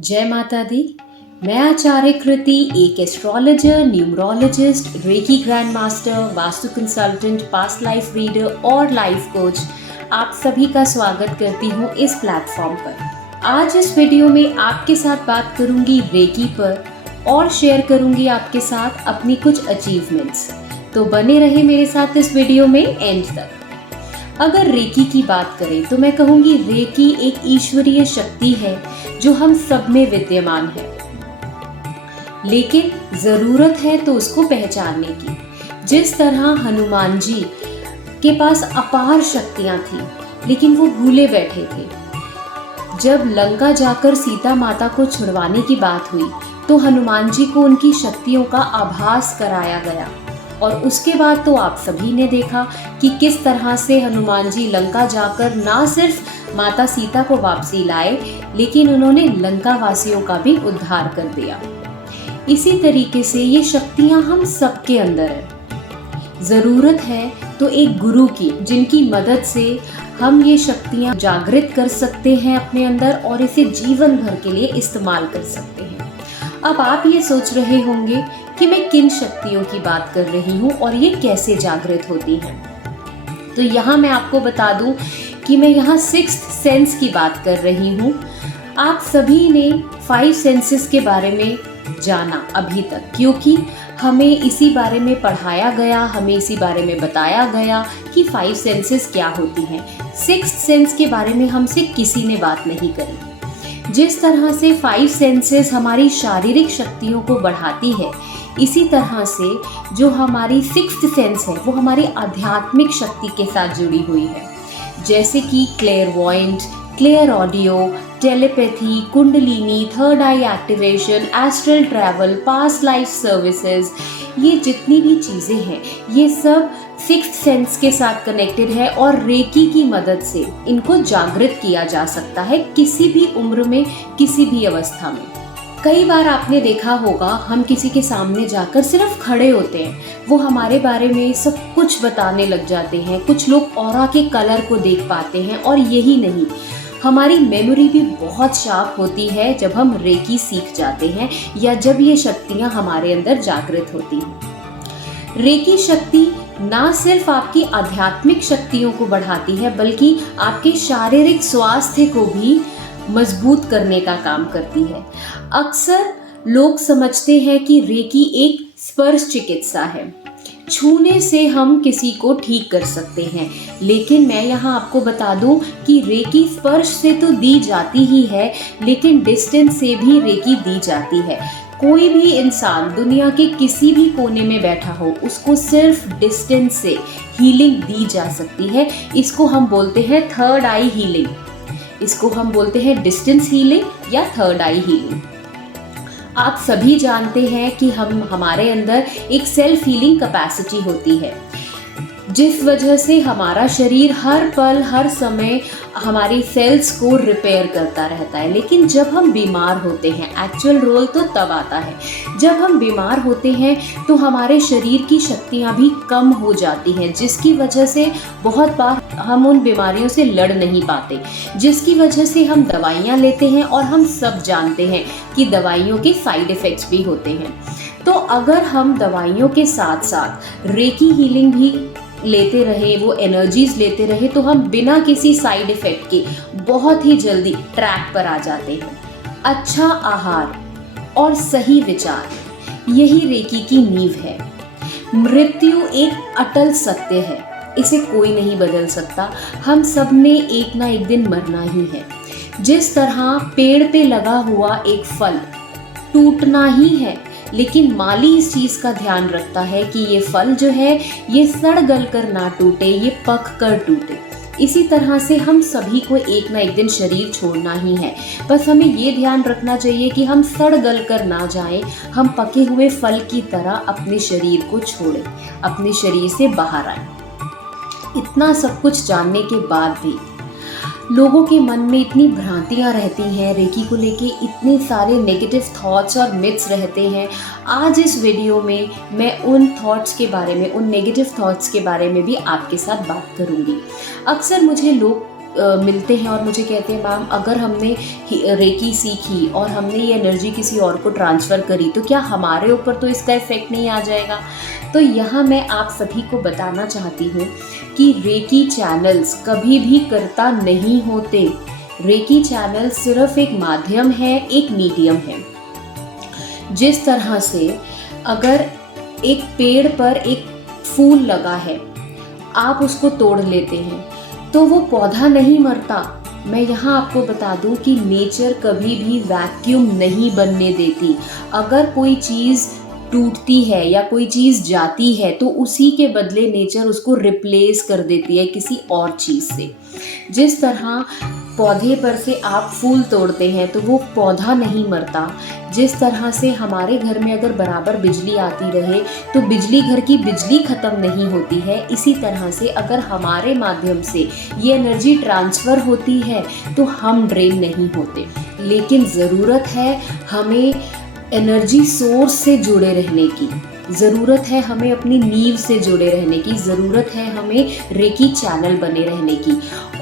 जय माता दी। मैं आचार्य कृति, एक astrologer, numerologist, reiki grand master, vastu consultant, past life reader और लाइफ कोच आप सभी का स्वागत करती हूँ इस प्लेटफॉर्म पर। आज इस वीडियो में आपके साथ बात करूंगी रेकी पर और शेयर करूंगी आपके साथ अपनी कुछ अचीवमेंट्स। तो बने रहे मेरे साथ इस वीडियो में एंड तक। अगर रेकी की बात करें तो मैं कहूँगी रेकी एक ईश्वरीय शक्ति है जो हम सब में विद्यमान है, लेकिन ज़रूरत है तो उसको पहचानने की। जिस तरह हनुमान जी के पास अपार शक्तियाँ थीं, लेकिन वो भूले बैठे थे। जब लंका जाकर सीता माता को छुड़वाने की बात हुई तो हनुमान जी को उनकी शक्तियों का आभास कराया गया, और उसके बाद तो आप सभी ने देखा कि किस तरह से हनुमान जी लंका जाकर ना सिर्फ माता सीता को वापसी लाए, लेकिन उन्होंने लंका वासियों का भी उद्धार कर दिया। इसी तरीके से ये शक्तियां हम सबके अंदर है। ज़रूरत है तो एक गुरु की, जिनकी मदद से हम ये शक्तियां जागृत कर सकते हैं अपने अंदर और इसे जीवन भर के लिए इस्तेमाल कर सकते हैं। अब आप ये सोच रहे होंगे कि मैं किन शक्तियों की बात कर रही हूँ और ये कैसे जागृत होती हैं। तो यहाँ मैं आपको बता दूँ कि मैं यहाँ सिक्स्थ सेंस की बात कर रही हूँ। आप सभी ने 5 सेंसेस के बारे में जाना अभी तक, क्योंकि हमें इसी बारे में पढ़ाया गया, हमें इसी बारे में बताया गया कि 5 सेंसेस क्या होती हैं। सिक्स्थ सेंस के बारे में हमसे किसी ने बात नहीं करी। जिस तरह से 5 सेंसेस हमारी शारीरिक शक्तियों को बढ़ाती है, इसी तरह से जो हमारी सिक्स्थ सेंस है वो हमारी आध्यात्मिक शक्ति के साथ जुड़ी हुई है। जैसे कि clairvoyant, clear audio, telepathy, kundalini, third eye activation, astral travel, past life services, ये जितनी भी चीज़ें हैं ये सब सिक्स्थ सेंस के साथ कनेक्टेड है, और रेकी की मदद से इनको जागृत किया जा सकता है किसी भी उम्र में, किसी भी अवस्था में। कई बार आपने देखा होगा हम किसी के सामने जाकर सिर्फ खड़े होते हैं, वो हमारे बारे में सब कुछ बताने लग जाते हैं। कुछ लोग ऑरा के कलर को देख पाते हैं, और यही नहीं, हमारी मेमोरी भी बहुत शार्प होती है जब हम रेकी सीख जाते हैं या जब ये शक्तियाँ हमारे अंदर जागृत होती हैं। रेकी शक्ति ना सिर्फ आपकी आध्यात्मिक शक्तियों को बढ़ाती है, बल्कि आपके शारीरिक स्वास्थ्य को भी मजबूत करने का काम करती है। अक्सर लोग समझते हैं कि रेकी एक स्पर्श चिकित्सा है, छूने से हम किसी को ठीक कर सकते हैं, लेकिन मैं यहाँ आपको बता दूं कि रेकी स्पर्श से तो दी जाती ही है, लेकिन डिस्टेंस से भी रेकी दी जाती है। कोई भी इंसान दुनिया के किसी भी कोने में बैठा हो, उसको सिर्फ डिस्टेंस से हीलिंग दी जा सकती है। इसको हम बोलते हैं थर्ड आई हीलिंग, इसको हम बोलते हैं डिस्टेंस हीलिंग या थर्ड आई हीलिंग। आप सभी जानते हैं कि हमारे अंदर एक सेल्फ हीलिंग कैपेसिटी होती है, जिस वजह से हमारा शरीर हर पल हर समय हमारी सेल्स को रिपेयर करता रहता है। लेकिन जब हम बीमार होते हैं, एक्चुअल रोल तो तब आता है जब हम बीमार होते हैं, तो हमारे शरीर की शक्तियाँ भी कम हो जाती हैं, जिसकी वजह से बहुत बार हम उन बीमारियों से लड़ नहीं पाते, जिसकी वजह से हम दवाइयाँ लेते हैं, और हम सब जानते हैं कि दवाइयों के साइड इफ़ेक्ट्स भी होते हैं। तो अगर हम दवाइयों के साथ साथ रेकी हीलिंग भी लेते रहे, वो एनर्जीज लेते रहे, तो हम बिना किसी साइड इफेक्ट के बहुत ही जल्दी ट्रैक पर आ जाते हैं। अच्छा आहार और सही विचार, यही रेकी की नींव है। मृत्यु एक अटल सत्य है, इसे कोई नहीं बदल सकता। हम सब ने एक ना एक दिन मरना ही है। जिस तरह पेड़ पे लगा हुआ एक फल टूटना ही है, लेकिन माली इस चीज़ का ध्यान रखता है कि ये फल जो है ये सड़ गल कर ना टूटे, ये पक कर टूटे। इसी तरह से हम सभी को एक ना एक दिन शरीर छोड़ना ही है। बस हमें ये ध्यान रखना चाहिए कि हम सड़ गल कर ना जाएं, हम पके हुए फल की तरह अपने शरीर को छोड़ें, अपने शरीर से बाहर आएं। इतना सब कुछ जानने के बाद भी लोगों के मन में इतनी भ्रांतियाँ रहती हैं, रेकी को लेके इतने सारे नेगेटिव थॉट्स और मिथ्स रहते हैं। आज इस वीडियो में मैं उन थॉट्स के बारे में, उन नेगेटिव थॉट्स के बारे में भी आपके साथ बात करूँगी। अक्सर मुझे लोग मिलते हैं और मुझे कहते हैं मैम अगर हमने रेकी सीखी और हमने ये एनर्जी किसी और को ट्रांसफ़र करी तो क्या हमारे ऊपर तो इसका इफ़ेक्ट नहीं आ जाएगा। तो यहाँ मैं आप सभी को बताना चाहती हूँ कि रेकी चैनल्स कभी भी कर्ता नहीं होते। रेकी चैनल सिर्फ एक माध्यम है, एक मीडियम है। जिस तरह से अगर एक पेड़ पर एक फूल लगा है, आप उसको तोड़ लेते हैं तो वो पौधा नहीं मरता। मैं यहाँ आपको बता दूँ कि नेचर कभी भी वैक्यूम नहीं बनने देती। अगर कोई चीज़ टूटती है या कोई चीज़ जाती है तो उसी के बदले नेचर उसको रिप्लेस कर देती है किसी और चीज़ से। जिस तरह पौधे पर से आप फूल तोड़ते हैं तो वो पौधा नहीं मरता। जिस तरह से हमारे घर में अगर बराबर बिजली आती रहे तो बिजली घर की बिजली ख़त्म नहीं होती है, इसी तरह से अगर हमारे माध्यम से ये एनर्जी ट्रांसफ़र होती है तो हम ड्रेन नहीं होते। लेकिन ज़रूरत है हमें एनर्जी सोर्स से जुड़े रहने की, ज़रूरत है हमें अपनी नींव से जुड़े रहने की, ज़रूरत है हमें रेकी चैनल बने रहने की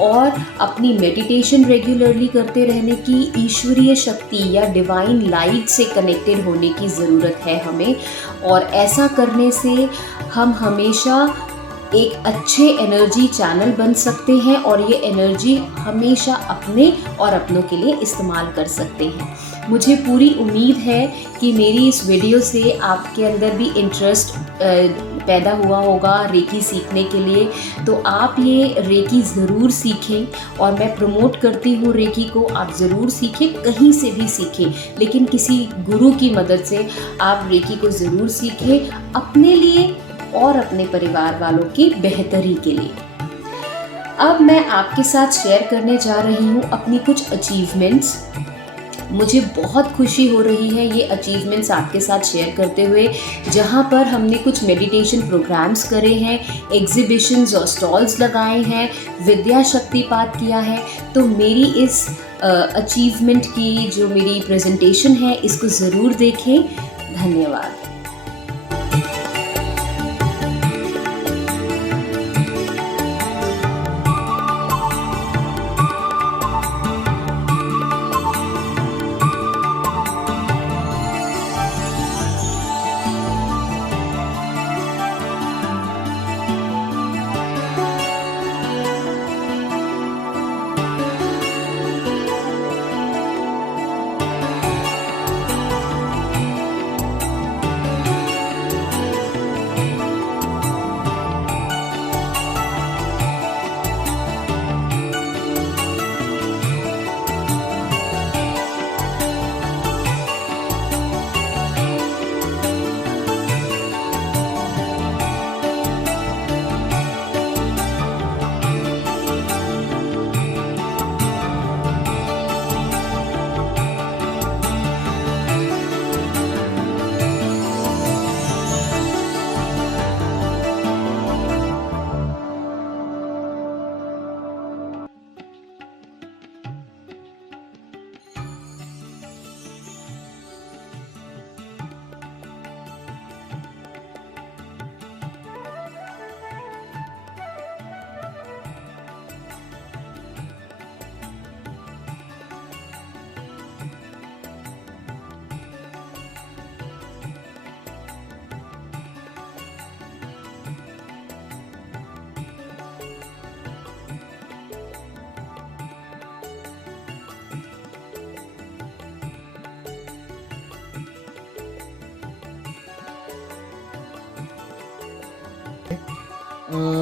और अपनी मेडिटेशन रेगुलरली करते रहने की, ईश्वरीय शक्ति या डिवाइन लाइट से कनेक्टेड होने की ज़रूरत है हमें। और ऐसा करने से हम हमेशा एक अच्छे एनर्जी चैनल बन सकते हैं और ये एनर्जी हमेशा अपने और अपनों के लिए इस्तेमाल कर सकते हैं। मुझे पूरी उम्मीद है कि मेरी इस वीडियो से आपके अंदर भी इंटरेस्ट पैदा हुआ होगा रेकी सीखने के लिए। तो आप ये रेकी ज़रूर सीखें और मैं प्रमोट करती हूँ रेकी को, आप ज़रूर सीखें, कहीं से भी सीखें, लेकिन किसी गुरु की मदद से आप रेकी को ज़रूर सीखें अपने लिए और अपने परिवार वालों की बेहतरी के लिए। अब मैं आपके साथ शेयर करने जा रही हूँ अपनी कुछ अचीवमेंट्स। मुझे बहुत खुशी हो रही है ये अचीवमेंट्स आपके साथ शेयर करते हुए, जहाँ पर हमने कुछ मेडिटेशन प्रोग्राम्स करे हैं, एग्जीबिशंस और स्टॉल्स लगाए हैं, विद्या शक्तिपात किया है। तो मेरी इस अचीवमेंट की जो मेरी प्रेजेंटेशन है इसको ज़रूर देखें। धन्यवाद।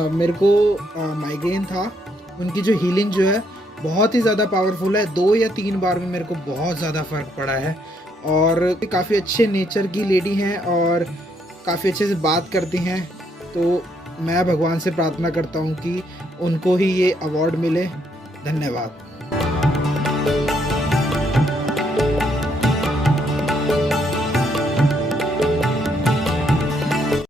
मेरे को माइग्रेन था, उनकी जो हीलिंग जो है बहुत ही ज़्यादा पावरफुल है। 2 या 3 बार में मेरे को बहुत ज़्यादा फ़र्क पड़ा है और काफ़ी अच्छे नेचर की लेडी हैं और काफ़ी अच्छे से बात करती हैं। तो मैं भगवान से प्रार्थना करता हूँ कि उनको ही ये अवार्ड मिले। धन्यवाद।